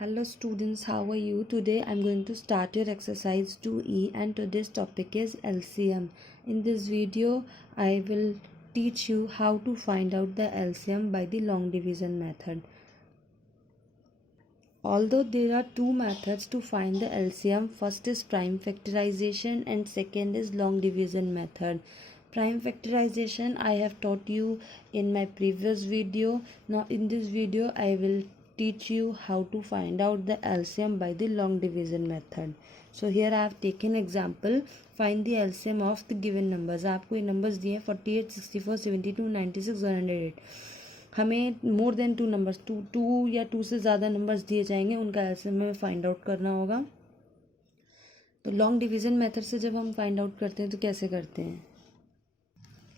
Hello students, how are you? Today I'm going to start your exercise 2E and today's topic is LCM. In this video, I will teach you how to find out the LCM by the long division method. Although there are two methods to find the LCM, first is prime factorization and second is long division method. Prime factorization I have taught you in my previous video. Now in this video I will teach you how to find out the LCM by the long division method. So here I have taken example, find the LCM of the given numbers. आपको ये numbers दिए 48, 64, 72, 96, 108. हमें more than two numbers two या two से ज़्यादा numbers दिए जाएंगे, उनका LCM हमें फाइंड आउट करना होगा. तो लॉन्ग डिवीज़न मेथड से जब हम फाइंड आउट करते हैं तो कैसे करते हैं,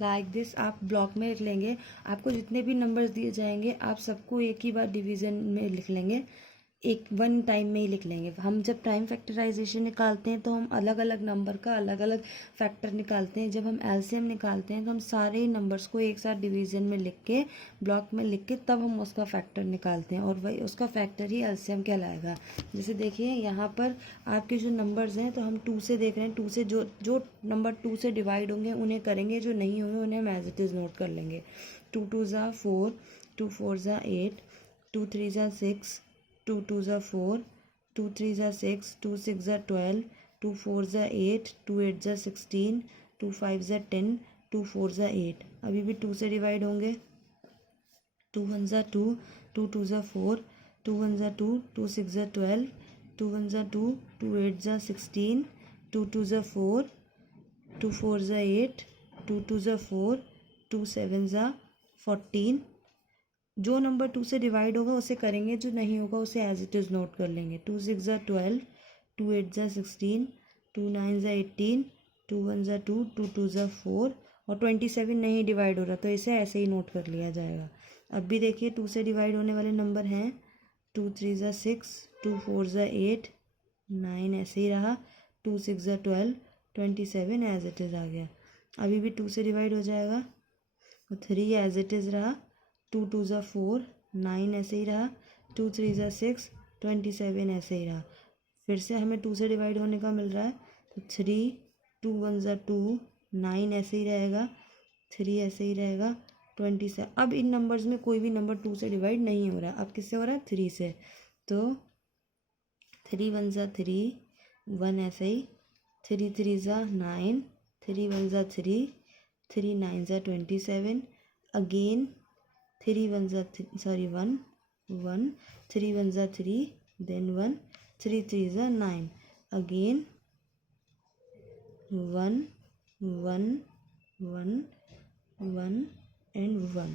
लाइक दिस. आप ब्लॉक में लिख लेंगे, आपको जितने भी नंबर्स दिए जाएंगे आप सबको एक ही बार डिवीज़न में लिख लेंगे, एक वन टाइम में ही लिख लेंगे. हम जब प्राइम फैक्टराइजेशन निकालते हैं तो हम अलग अलग नंबर का अलग अलग फैक्टर निकालते हैं. जब हम एलसीएम निकालते हैं तो हम सारे ही नंबर्स को एक साथ डिवीज़न में लिख के, ब्लॉक में लिख के, तब हम उसका फैक्टर निकालते हैं और वही उसका फैक्टर ही एलसीएम कहलाएगा. जैसे देखिए यहाँ पर आपके जो नंबर्स हैं तो हम टू से देख रहे हैं, टू से जो नंबर टू से डिवाइड होंगे उन्हें करेंगे, जो नहीं होंगे उन्हें हम एज इट इज़ नोट कर लेंगे. 2 2 ज़ा 4, 2 4 ज़ा 8, 2 3 ज़ा 6, 2 2 ज़ा 4, 2 3 ज़ा 6, 2 6 ज़ा 12, 2 4 ज़ा 8, 2 8 ज़ा 16, 2 5 ज़ा 10, 2 4 ज़ा 8. अभी भी 2 से डिवाइड होंगे. 2 1 ज़ा 2, 2 2 ज़ा 4, 2 1 ज़ा 2, 2 6 ज़ा 12, 2 1 ज़ा 2, 2 8 ज़ा 16, 2 2 ज़ा 4, 2 4 ज़ा 8, 2 2 ज़ा 4, 2 7 ज़ा 14. जो नंबर टू से डिवाइड होगा उसे करेंगे, जो नहीं होगा उसे एज इट इज़ नोट कर लेंगे. 2 6 ज़ा 12, 2 8 ज़ा 16, 2 9 ज़ा 18, 2 1 ज़ा 2, 2 2 ज़ा 4 और 27 नहीं डिवाइड हो रहा तो इसे ऐसे ही नोट कर लिया जाएगा. अब भी देखिए टू से डिवाइड होने वाले नंबर हैं 2 3 ज़ा 6, 2 4 ज़ा 8, 9 ऐसे ही रहा, 2 6 ज़ा 12, 27 एज इट इज़ आ गया. अभी भी टू से डिवाइड हो जाएगा तो 3 एज इट इज़ रहा, 2 2 ज़ा 4, 9 ऐसे ही रहा, 2 3 ज़ा 6, 27 ऐसे ही रहा. फिर से हमें टू से डिवाइड होने का मिल रहा है तो 3, 2 1 ज़ा 2, 9 ऐसे ही रहेगा, 3 ऐसे ही रहेगा, 27. अब इन नंबर्स में कोई भी नंबर टू से डिवाइड नहीं हो रहा. अब किससे हो रहा है, 3 से. तो 3 1 ज़ा 3, 1 ऐसे ही, 3 3 ज़ा 9, 3 1 ज़ा 3, 3 9 ज़ा 27. अगेन 3 1 ज़ा 1 1, 3 1 ज़ा 3, then 1, 3 3 ज़ा 9, अगेन 1 1 1 1 एंड 1.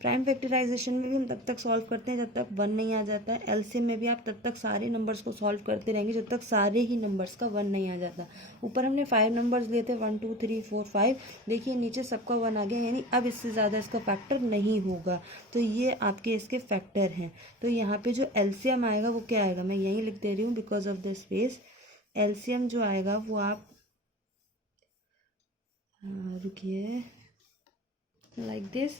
प्राइम फैक्टराइजेशन में भी हम तब तक सॉल्व करते हैं जब तक 1 नहीं आ जाता है. एलसीएम में भी आप तब तक सारे नंबर्स को सॉल्व करते रहेंगे जब तक सारे ही नंबर्स का 1 नहीं आ जाता. ऊपर हमने 5 नंबर्स लिए थे, 1 2 3 4 5. देखिए नीचे सबका 1 आ गया, यानी अब इससे ज़्यादा इसका फैक्टर नहीं होगा. तो ये आपके इसके फैक्टर हैं. तो यहाँ पे जो एलसीएम आएगा वो क्या आएगा, मैं यहीं लिख दे रही हूँ because of the space. LCM जो आएगा वो आप रुकिए, लाइक दिस.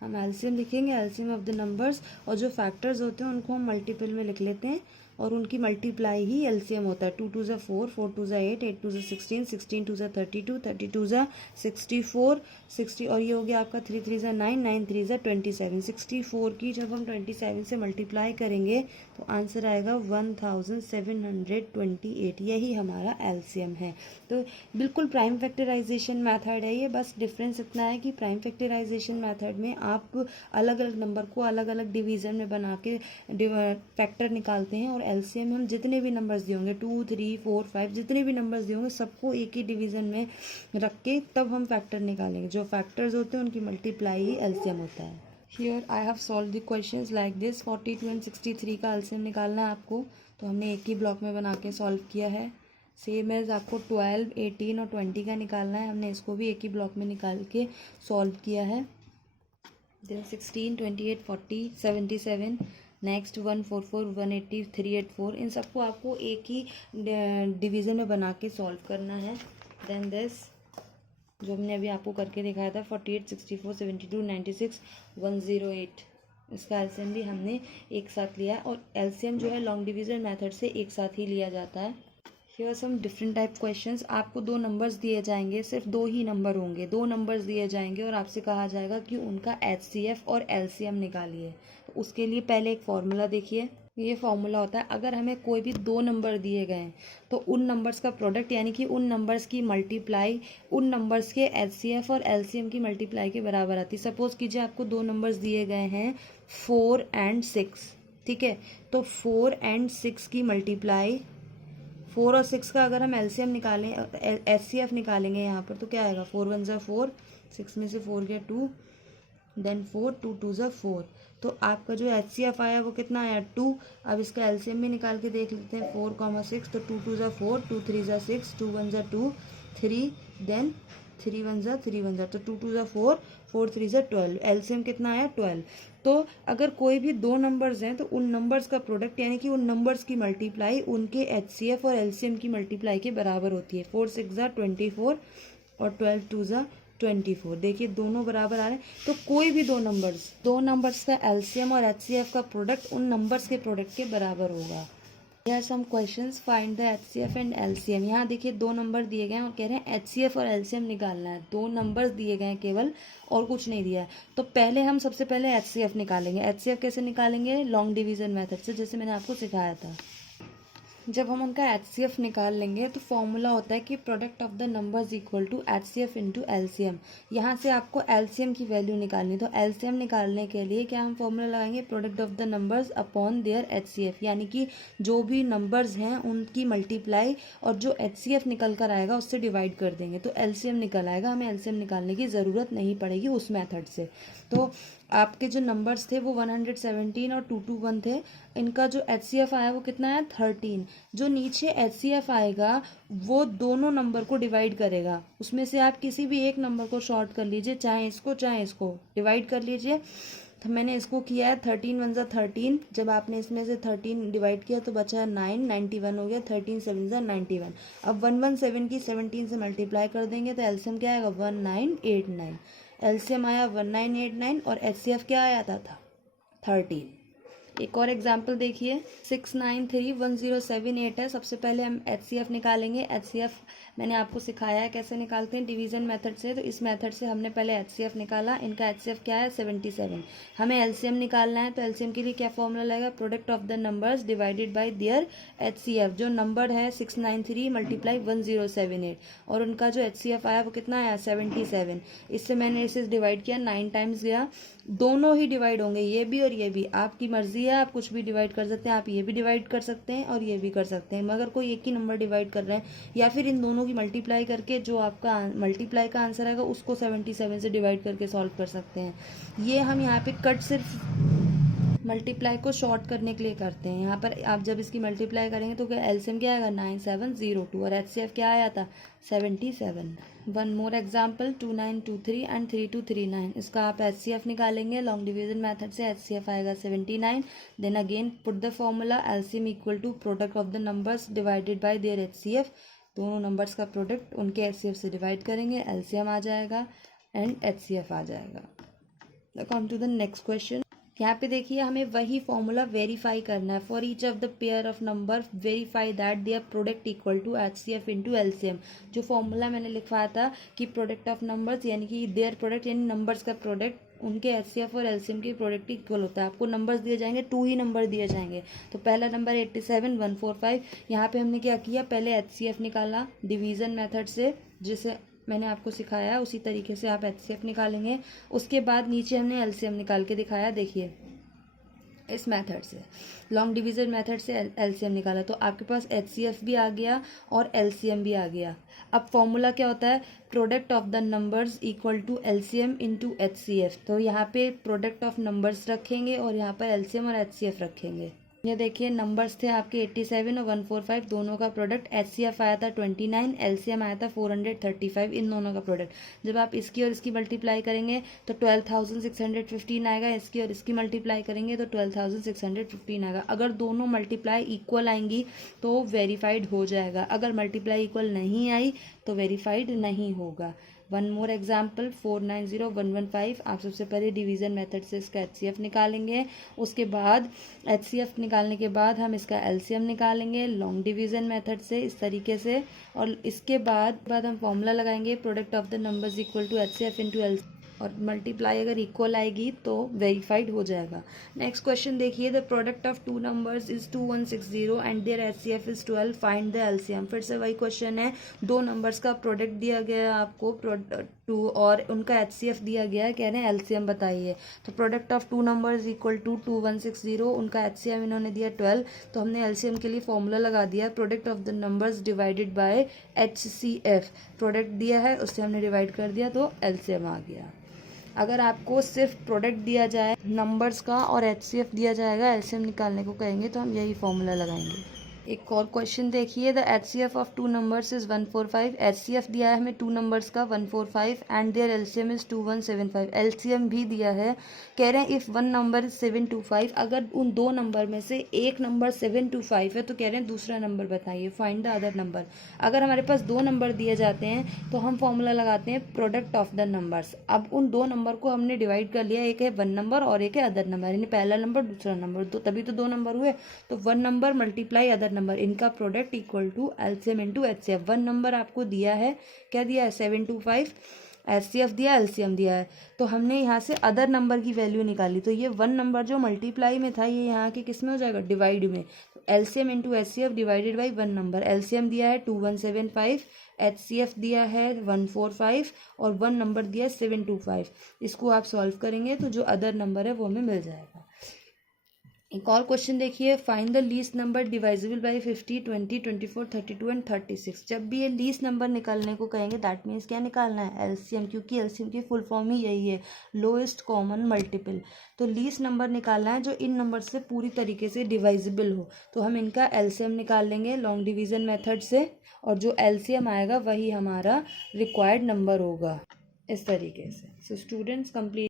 हम एलसीएम लिखेंगे, एलसीएम ऑफ द नंबर्स, और जो फैक्टर्स होते हैं उनको हम मल्टीपल में लिख लेते हैं और उनकी मल्टीप्लाई ही एलसीएम होता है. 2 2 ज़ा 4, 4 2 ज़ा 8, 8 2 ज़ा 16, 16 2 ज़ा 32, 32 ज़ा 64, 60 और ये हो गया आपका 3 3 ज़ा 9, 9 3 ज़ा 27. 64 की जब हम 27 से मल्टीप्लाई करेंगे तो आंसर आएगा 1728. यही हमारा एलसीएम है. तो बिल्कुल प्राइम फैक्टराइजेशन मेथड है ये. बस डिफरेंस इतना है कि प्राइम फैक्टराइजेशन मेथड में आप अलग अलग नंबर को अलग अलग डिवीज़न में बना के फैक्टर निकालते हैं, और एलसीएम हम जितने भी नंबर्स दिए होंगे 2 3 4 5 जितने भी नंबर्स दिए होंगे सबको एक ही डिवीज़न में रख के तब हम फैक्टर निकालेंगे. जो फैक्टर्स होते हैं उनकी मल्टीप्लाई ही एलसीएम होता है. Here I have solve the questions like this. 42 and 63 का एलसीएम निकालना है आपको, तो हमने एक ही ब्लॉक में बना के सॉल्व किया है. सेम एज आपको 12 18 और 20 का निकालना है, हमने इसको भी एक ही ब्लॉक में निकाल के सॉल्व किया है. देन 16 28 40 77, नेक्स्ट 144 180 384, इन सबको आपको एक ही डिवीज़न में बना के सॉल्व करना है. देन दिस जो हमने अभी आपको करके दिखाया था 48 64 72 96 108. इसका एलसीएम भी हमने एक साथ लिया है, और एलसीएम जो है लॉन्ग डिवीजन मेथड से एक साथ ही लिया जाता है। Here some different type questions. आपको दो नंबर्स दिए जाएंगे, सिर्फ दो ही नंबर होंगे, दो नंबर्स दिए जाएंगे और आपसे कहा जाएगा कि उनका एचसीएफ और एलसीएम निकालिए। तो उसके लिए पहले एक फॉर्मूला देखिए। ये फॉर्मूला होता है, अगर हमें कोई भी दो नंबर दिए गए हैं तो उन नंबर्स का प्रोडक्ट यानी कि उन नंबर्स की मल्टीप्लाई उन नंबर्स के एचसीएफ और एलसीएम की मल्टीप्लाई के बराबर आती है। सपोज कीजिए आपको दो नंबर्स दिए गए हैं 4 and 6, ठीक है। तो 4 and 6 की मल्टीप्लाई, 4 और 6 का अगर हम एलसीएम निकालें, एचसीएफ निकालेंगे यहाँ पर, तो क्या आएगा, 4 1 ज़ा 4, 6 में से 4 गया 2, देन 4, 2 2 ज़ा 4। तो आपका जो एचसीएफ आया वो कितना आया, 2। अब इसका एलसीएम भी निकाल के देख लेते हैं, 4 6, तो 2 2 ज़ा 4, 2 3 ज़ा 6, 2 1 ज़ा 2, 3, देन 3 1 ज़ा 3 1 ज़ा, तो 2 2 ज़ा 4, 4 3 ज़ा 12। एलसीएम कितना आया, 12। तो अगर कोई भी दो नंबर्स हैं तो उन नंबर्स का प्रोडक्ट यानी कि उन नंबर्स की मल्टीप्लाई उनके एचसीएफ और एलसीएम की मल्टीप्लाई के बराबर होती है। 4 6 ज़ा 24 और 12 2 ज़ा 24। देखिए दोनों बराबर आ रहे हैं। तो कोई भी दो नंबर्स का एलसीएम और एचसीएफ का प्रोडक्ट उन नंबर्स के प्रोडक्ट के बराबर होगा। Here some questions, find the HCF and LCM। यहाँ देखिए दो नंबर दिए गए हैं और कह रहे हैं HCF और LCM निकालना है। दो नंबर्स दिए गए हैं केवल, और कुछ नहीं दिया है। तो पहले हम सबसे पहले HCF निकालेंगे। HCF कैसे निकालेंगे, लॉन्ग डिवीजन मेथड से, जैसे मैंने आपको सिखाया था। जब हम उनका एचसीएफ निकाल लेंगे तो फॉर्मूला होता है कि product of the numbers equal to HCF into LCM. यहाँ से आपको एलसीएम की वैल्यू निकालनी, तो एलसीएम निकालने के लिए क्या हम फॉर्मूला लगाएंगे, product of the numbers upon their HCF, यानी कि जो भी नंबर्स हैं उनकी मल्टीप्लाई और जो एचसीएफ निकल कर आएगा उससे डिवाइड कर देंगे, तो एलसीएम निकल आएगा। हमें एलसीएम निकालने की ज़रूरत नहीं पड़ेगी उस मेथड से। तो आपके जो नंबर्स थे वो 117 और 221 थे। इनका जो एचसीएफ आया वो कितना है, 13। जो नीचे एचसीएफ आएगा वो दोनों नंबर को डिवाइड करेगा। उसमें से आप किसी भी एक नंबर को शॉर्ट कर लीजिए, चाहे इसको डिवाइड कर लीजिए। तो मैंने इसको किया है 13 1 ज़ा 13। जब आपने इसमें से 13 डिवाइड किया तो बचा 9, 91 हो गया। 13 7 ज़ा 91। अब 117 की 17 से मल्टीप्लाई कर देंगे तो एलसीएम क्या आएगा, 1989। एलसीएम आया 1989 और एचसीएफ क्या आया था 13। एक और एग्जाम्पल देखिए, 6931078 है। सबसे पहले हम एचसीएफ निकालेंगे। एचसीएफ मैंने आपको सिखाया है कैसे निकालते हैं, डिवीजन मेथड से। तो इस मेथड से हमने पहले एचसीएफ निकाला। इनका एचसीएफ क्या है, 77। हमें एलसीएम निकालना है, तो एलसीएम के लिए क्या फॉर्मूला लगेगा, product of the numbers divided by their HCF. जो नंबर है 693 मल्टीप्लाई 1078 और उनका जो एचसीएफ आया वो कितना आया, 77। इससे मैंने इसे डिवाइड किया, 9 टाइम्स गया। दोनों ही डिवाइड होंगे, ये भी और ये भी। आपकी मर्जी है, आप कुछ भी डिवाइड कर सकते हैं। आप ये भी डिवाइड कर सकते हैं और ये भी कर सकते हैं, मगर कोई एक ही नंबर डिवाइड कर रहे हैं, या फिर इन दोनों की मल्टीप्लाई करके जो आपका मल्टीप्लाई का आंसर आएगा उसको 77 से डिवाइड करके सॉल्व कर सकते हैं। ये हम यहाँ पे कट सिर्फ मल्टीप्लाई को शॉर्ट करने के लिए करते हैं। यहाँ पर आप जब इसकी मल्टीप्लाई करेंगे तो क्या एलसीएम क्या आएगा, 9702 और एचसीएफ क्या आया था, 77। One more example, 2923 and 3239। इसका आप एचसीएफ निकालेंगे लॉन्ग डिवीजन मेथड से। एचसीएफ आएगा 79। Then again put the formula, LCM equal to product of the numbers divided by their HCF. दोनों नंबर्स का प्रोडक्ट उनके एचसीएफ से डिवाइड करेंगे, एलसीएम आ जाएगा एंड एचसीएफ आ जाएगा। Come to the next question. यहाँ पे देखिए हमें वही फॉर्मूला वेरीफाई करना है। For each of the pair of number verify that their product equal to HCF into LCM. जो फॉर्मूला मैंने लिखवाया था कि प्रोडक्ट ऑफ नंबर्स यानी कि देयर प्रोडक्ट यानी नंबर्स का प्रोडक्ट उनके एचसीएफ और एलसीएम के प्रोडक्ट इक्वल होता है। आपको नंबर्स दिए जाएंगे, 2 ही नंबर दिए जाएंगे। तो पहला नंबर 87 145। यहाँ पे हमने क्या किया, पहले एचसीएफ निकाला डिवीजन मेथड से, जिसे मैंने आपको सिखाया है उसी तरीके से आप एचसीएफ निकालेंगे। उसके बाद नीचे हमने एलसीएम निकाल के दिखाया। देखिए इस मेथड से, लॉन्ग डिवीजन मेथड से एलसीएम निकाला तो आपके पास एचसीएफ भी आ गया और एलसीएम भी आ गया। अब फॉर्मूला क्या होता है, product of the numbers equal to LCM into HCF. तो यहाँ पे प्रोडक्ट ऑफ नंबर्स रखेंगे और यहाँ पर एलसीएम और एचसीएफ रखेंगे। ये देखिए नंबर्स थे आपके 87 और 145, दोनों का प्रोडक्ट। एचसीएफ आया था 29, एलसीएम आया था 435, इन दोनों का प्रोडक्ट। जब आप इसकी और इसकी मल्टीप्लाई करेंगे तो 12,615 आएगा, इसकी और इसकी मल्टीप्लाई करेंगे तो 12,615 आएगा। अगर दोनों मल्टीप्लाई इक्वल आएंगी तो वेरीफाइड हो जाएगा, अगर मल्टीप्लाई इक्वल नहीं आई तो वेरीफाइड नहीं होगा। One more example 490115। आप सबसे पहले डिवीज़न मेथड से इसका HCF निकालेंगे, उसके बाद HCF निकालने के बाद हम इसका LCM निकालेंगे लॉन्ग डिवीज़न मेथड से इस तरीके से, और इसके बाद हम फॉर्मूला लगाएंगे product of the numbers equal to HCF into LCM, और मल्टीप्लाई अगर इक्वल आएगी तो वेरीफाइड हो जाएगा। नेक्स्ट क्वेश्चन देखिए, the product of two numbers is 2160 and their HCF is 12, find the LCM। फिर से वही क्वेश्चन है, दो नंबर्स का प्रोडक्ट दिया गया है आपको टू, और उनका HCF दिया गया है, कह रहे हैं LCM बताइए। तो product of two numbers equal to 2160, उनका HCM इन्होंने दिया 12, तो हमने LCM के लिए फॉर्मूला लगा दिया product of the numbers divided bye HCF। Product दिया है उससे हमने डिवाइड कर दिया तो LCM आ गया। अगर आपको सिर्फ प्रोडक्ट दिया जाए नंबर्स का और HCF दिया जाएगा, LCM निकालने को कहेंगे तो हम यही फॉर्मूला लगाएंगे। एक और क्वेश्चन देखिए, the HCF of two numbers is 145। HCF दिया है हमें टू नंबर्स का 145 and their LCM is 2175। LCM भी दिया है, कह रहे हैं इफ़ वन नंबर इज 725, अगर उन दो नंबर में से एक नंबर 725 है तो कह रहे हैं दूसरा नंबर बताइए, फाइंड द अदर नंबर। अगर हमारे पास दो नंबर दिए जाते हैं तो हम फॉर्मूला लगाते हैं प्रोडक्ट ऑफ द नंबर्स। अब उन दो नंबर को हमने डिवाइड कर लिया, एक है वन नंबर और एक है अदर नंबर, यानी पहला नंबर दूसरा नंबर, तो तभी तो दो नंबर हुए। तो one number multiply other number, इनका product equal to LCM into HCF। One number आपको दिया है, क्या दिया है 725, HCF दिया, LCM दिया है, तो हमने यहाँ से अदर नंबर की वैल्यू निकाली, तो ये वन नंबर जो मल्टीप्लाई में था ये यहाँ के किस में हो जाएगा, डिवाइड में। LCM into HCF divided by one number. LCM दिया है 2175, HCF दिया है 145 और वन नंबर दिया है 725। इसको आप सॉल्व करेंगे तो जो अदर नंबर है वो हमें मिल जाएगा। एक और क्वेश्चन देखिए, find the least number divisible by 50, 20, 24, 32 and 36। जब भी ये लीस्ट नंबर निकालने को कहेंगे दैट मीन्स क्या निकालना है, LCM, क्योंकि LCM की फुल फॉर्म ही यही है, लोएस्ट कॉमन मल्टीपल। तो लीस्ट नंबर निकालना है जो इन नंबर से पूरी तरीके से डिवाइजिबल हो, तो हम इनका LCM निकाल लेंगे लॉन्ग डिवीज़न मेथड से, और जो LCM आएगा वही हमारा रिक्वायर्ड नंबर होगा, इस तरीके से। So students complete